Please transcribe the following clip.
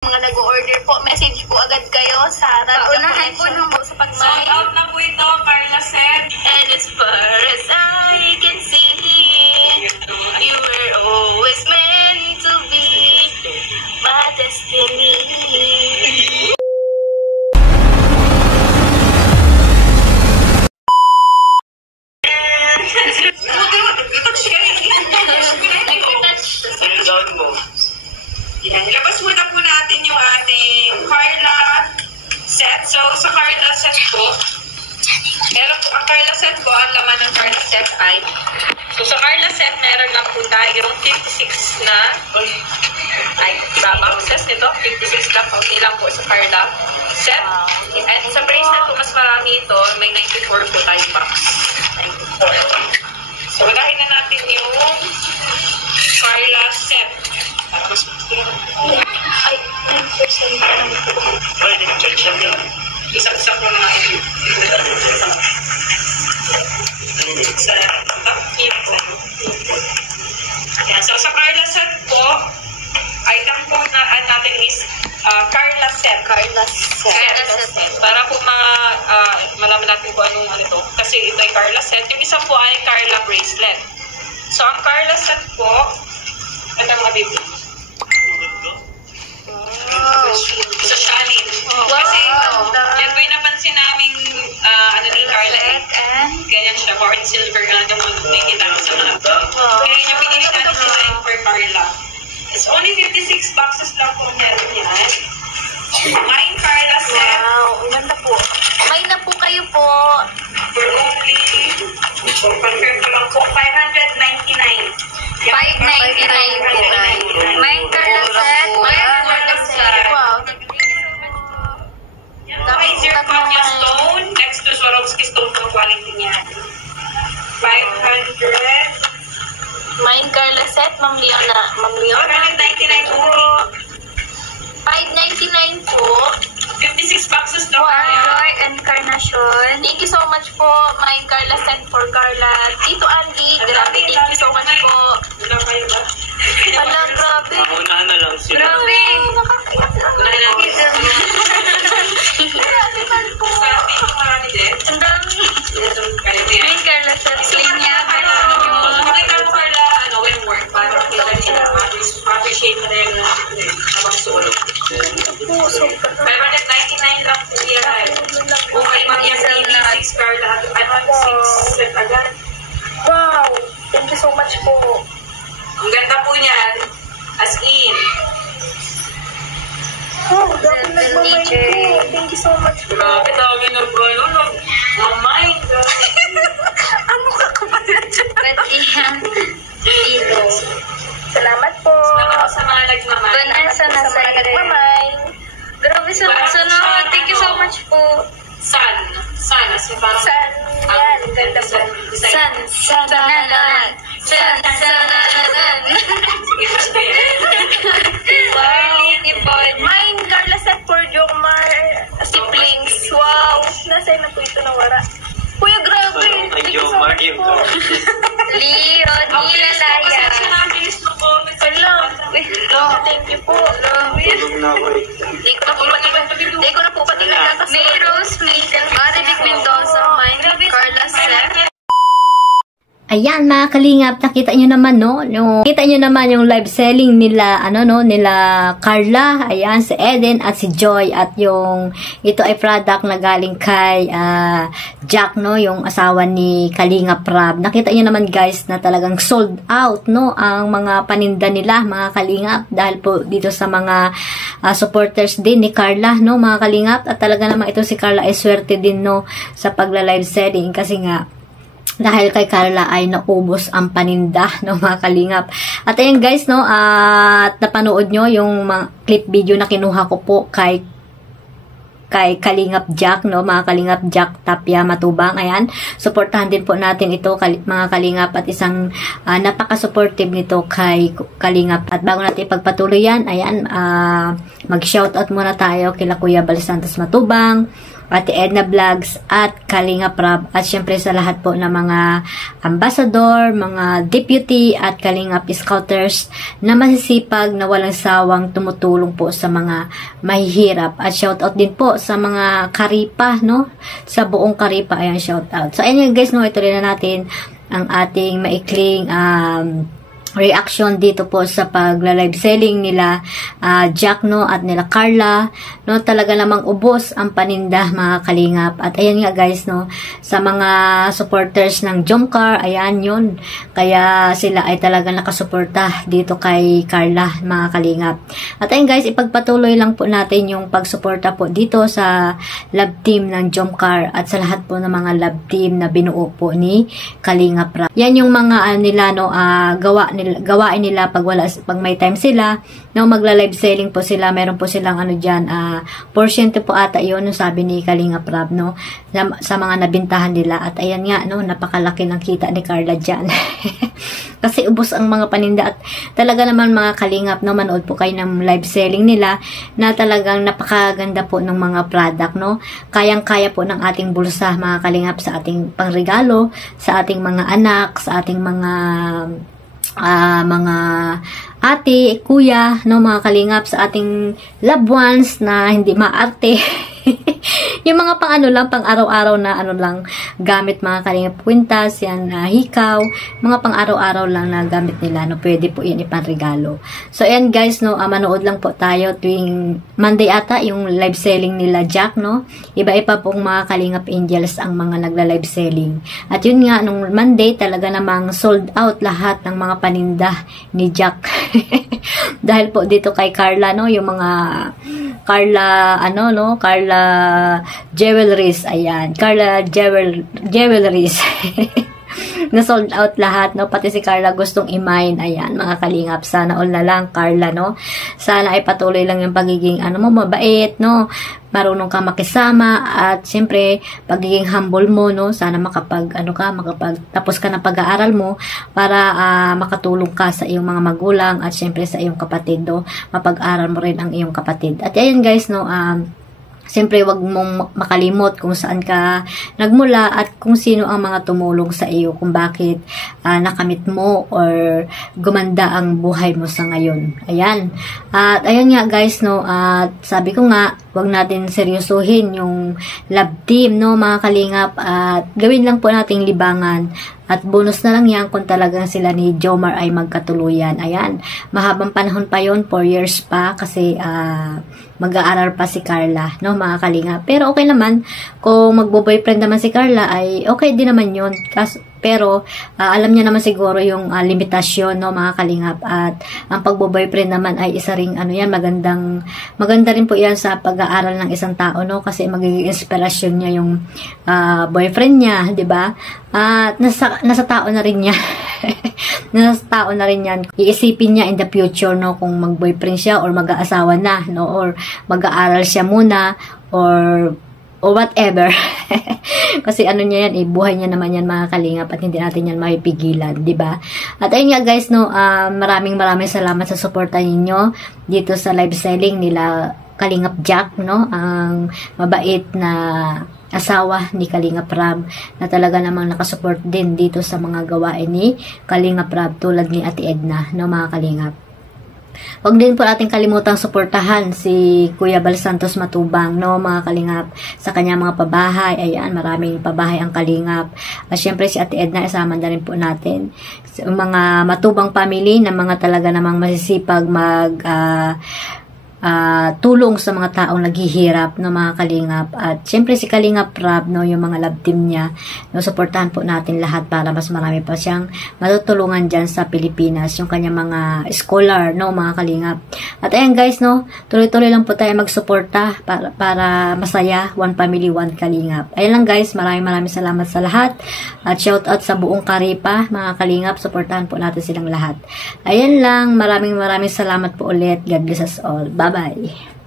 mga nag-order po, message po agad kayo sa paunahan po nung sa pag-buy. sold out na po ito, Carla said. And as far as I can see, you were always meant to be my destiny. Ilabas muna po natin yung ating Carla set. So, sa Carla set po, meron po ang Carla set po, ang laman ng Carla set ay, so sa Carla set, meron lang po tayong 56 na, ay, diba, boxes nito, 56 lang po, ilang po sa Carla set. And sa bracelet po, mas marami ito, may 94 po tayong box. 94. So, unahin na natin yung Carla set. Ay, 9% lang po. Isa-isa po na sa so sa Carla set po, item po na natin is Carla set. Carla set. Para po malaman natin kung anong ano ito. Kasi ito ay Carla set. Yung isa po ay Carla bracelet. So ang Carla set po, ito mga baby. Sa Shanin. Kasi yan po yung napansin namin ano ni Carla eh. Ganyan siya, more in silver na yung nakikita ko sa mga. Kaya yung pinili natin design for Carla. It's only 56 boxes lang po meron yan. Mine Carla set. Wow, ang ganda po. May na po kayo po. For only, confirm ko lang po, 599. 599 po. May Carla set. May Carla set. Wow. Okay, zirconia stone. Next to Swarovski stone po quality niya. 500. May Carla set, Ma'am Leona. Ma'am Leona. 599 po. 599 po. 56 boxes daw. Joy and Carnation. Thank you so much po, my Carla set for Carla. Tito Andy, grabe, thank you so much po. Wala kayo ba? Hala, grabe. Unahan na lang sila. Grabe. Nakakaiyak lang. Unahan natin. Grabe man po. Sabi ko marami din. Ang dami. Kaya mo yan. My Carla set, clean niya. Makita mo Carla, when work, para kita nila, ma-appreciate mo na yung habang suot. Po, so 599 lang po yan. Okay, mag-yan 86 Carla. Ano, 6 set agad. wow. Thank you so much po. Ang ganda po niyan. As in. Oh, grabe nagmamay po. Thank you so much po. Grabe, dami na bro. Mamay. Ano ka kapatid dyan? Pwede yan. Ito. Salamat po. Salamat sa mga nagmamay. Vanessa na sa nagmamay. Grabe, sunod. Thank you so much po. Sun. Sun. As in parang... San yan. Ganda po. San. Sananan. San. Sananan. Wow. Mine, Carla set for Jomar. Siblings. Wow. Nasa'yo na po ito nawara. Kuya, grabe. Thank you so much po. Leo, Nilalaya. Hello. Thank you po. Di ko na po pati nagkakas. May Rose Marivic Mendoza. Mine, Carla set. Ayan mga kalingap, nakita nyo naman no, kita nyo naman yung live selling nila, nila Carla, ayan, si Eden at si Joy, at yung, ito ay product na galing kay Jack, no, yung asawa ni Kalingap Rab. Nakita nyo naman guys na talagang sold out, no, ang mga paninda nila, mga kalingap, dahil po dito sa mga supporters din ni Carla, no, mga kalingap, at talaga naman ito si Carla ay swerte din, no, sa pagla-live selling, kasi nga, dahil kay Carla ay naubos ang paninda, no, mga kalingap. At ayan guys, no, at napanood nyo yung mga clip video na kinuha ko po kay Kalingap Jack, no, mga Kalingap Jack Tapia Matubang. Ayan, supportahan din po natin ito, mga kalingap, at isang napaka-supportive nito kay Kalingap. At bago natin ipagpatuloy yan, ayan, mag-shoutout muna tayo kila Kuya Bal Santos Matubang, Ate Edna Vlogs at Kalinga Prab, at syempre sa lahat po ng mga ambassador, mga deputy at Kalingap Scouters na masisipag na walang sawang tumutulong po sa mga mahihirap. At shoutout din po sa mga Karipa, no? Sa buong Karipa, ayan, shoutout. So ayun guys, no, ito rin na natin ang ating maikling reaction dito po sa pagla-live selling nila Jack, no, at nila Carla, no. Talaga namang ubos ang paninda, mga kalingap. At ayan nga guys, no, sa mga supporters ng Jomcar, ayan yun, kaya sila ay talaga nakasuporta dito kay Carla, mga kalingap. At ayan guys, ipagpatuloy lang po natin yung pagsuporta po dito sa love team ng Jomcar at sa lahat po ng mga love team na binuo po ni Kalinga Prab. Yan yung mga nila, no, gawain nila pag may time sila, no, magla-live selling po sila. Meron po silang ano diyan, porsyento po ata 'yon, no, sabi ni Kalinga Prab, no, sa mga nabintahan nila. At ayan nga, no, napakalaki ng kita ni Carla diyan. Kasi ubos ang mga paninda. At talaga naman mga kalingap, no, manood po kayo ng live selling nila na talagang napakaganda po ng mga product, no. Kayang-kaya po ng ating bulsa, mga kalingap, sa ating pangregalo, sa ating mga anak, sa ating mga ate, kuya, no, mga kalingap, sa ating loved ones na hindi maarte. Yung mga pang ano lang, pang araw-araw na ano lang gamit, mga kalingap, kwintas, yan, hikaw, mga pang araw-araw lang na gamit nila, no, pwede po yan ipanregalo. So ayan guys, no, manood lang po tayo tuwing Monday ata yung live selling nila Jack, no. Iba-iba pong mga kalingap angels ang mga nagla-live selling. At yun nga, nung Monday talaga namang sold out lahat ng mga paninda ni Jack. Dahil po dito kay Carla, no, yung mga Carla, ano, no, Carla Jewelries, ayan, Carla Jewelries. Na sold out lahat, no, pati si Carla gustong i-mine, ayan, mga kalingap. Sana all na lang, Carla, no, sana ay patuloy lang yung pagiging, ano mo, mabait, no, marunong ka makisama, at siyempre, pagiging humble mo, no, sana tapos ka na pag-aaral mo, para makatulong ka sa iyong mga magulang, at siyempre sa iyong kapatid, no, mapag-aral mo rin ang iyong kapatid. At ayan guys, no, siyempre, wag mong makalimot kung saan ka nagmula at kung sino ang mga tumulong sa iyo, kung bakit nakamit mo or gumanda ang buhay mo sa ngayon. Ayan. At ayan nga guys, no, at sabi ko nga, wag natin seryosohin yung love team, no, mga kalingap, at gawin lang po nating libangan. At bonus na lang yan kung talagang sila ni Jomar ay magkatuluyan. Ayan. Mahabang panahon pa yon, 4 years pa, kasi mag-aaral pa si Carla, no, mga kalinga. Pero okay naman, kung magbo-boyfriend naman si Carla, ay okay din naman yun. Pero alam niya naman siguro yung limitasyon, no, mga kalingap. At ang pagbo-boyfriend naman ay isa ring ano yan, maganda rin po yan sa pag-aaral ng isang tao, no, kasi magiging inspirasyon niya yung boyfriend niya, 'di ba? At nasa tao na rin niya. Nasa tao na rin yan. Iisipin niya in the future, no, kung mag-boyfriend siya or mag-aasawa na, no, or mag-aaral siya muna or whatever. Kasi ano niya yan, buhay niya naman yan, mga kalingap, at hindi natin yan mapipigilan, di ba? At ayun nga guys, no, maraming salamat sa suporta ninyo dito sa live selling nila Kalingap Jack, no, ang mabait na asawa ni Kalinga Prab, na talaga namang nakasupport din dito sa mga gawain ni Kalinga Prab, tulad ni Ate Edna, no, mga kalingap. Huwag din po natin kalimutang suportahan si Kuya Bal Santos Matubang, no, mga kalingap, sa kanya mga pabahay. Ayan, maraming pabahay ang kalingap. At syempre si Ate Edna, isama na rin po natin. Mga Matubang family na mga talaga namang masisipag tulong sa mga taong naghihirap, no, mga kalingap. At syempre si Kalingap Prab, no, yung mga love team niya, no, suportahan po natin lahat para mas marami pa siyang matutulungan dyan sa Pilipinas, yung kanya mga scholar, no, mga kalingap. At ayan guys, no, tuloy-tuloy lang po tayo magsuporta para masaya, one family, one kalingap. Ayan lang guys, maraming salamat sa lahat, at shout out sa buong Karipa, mga kalingap. Suportahan po natin silang lahat. Ayan lang, maraming salamat po ulit. God bless us all. Bye-bye.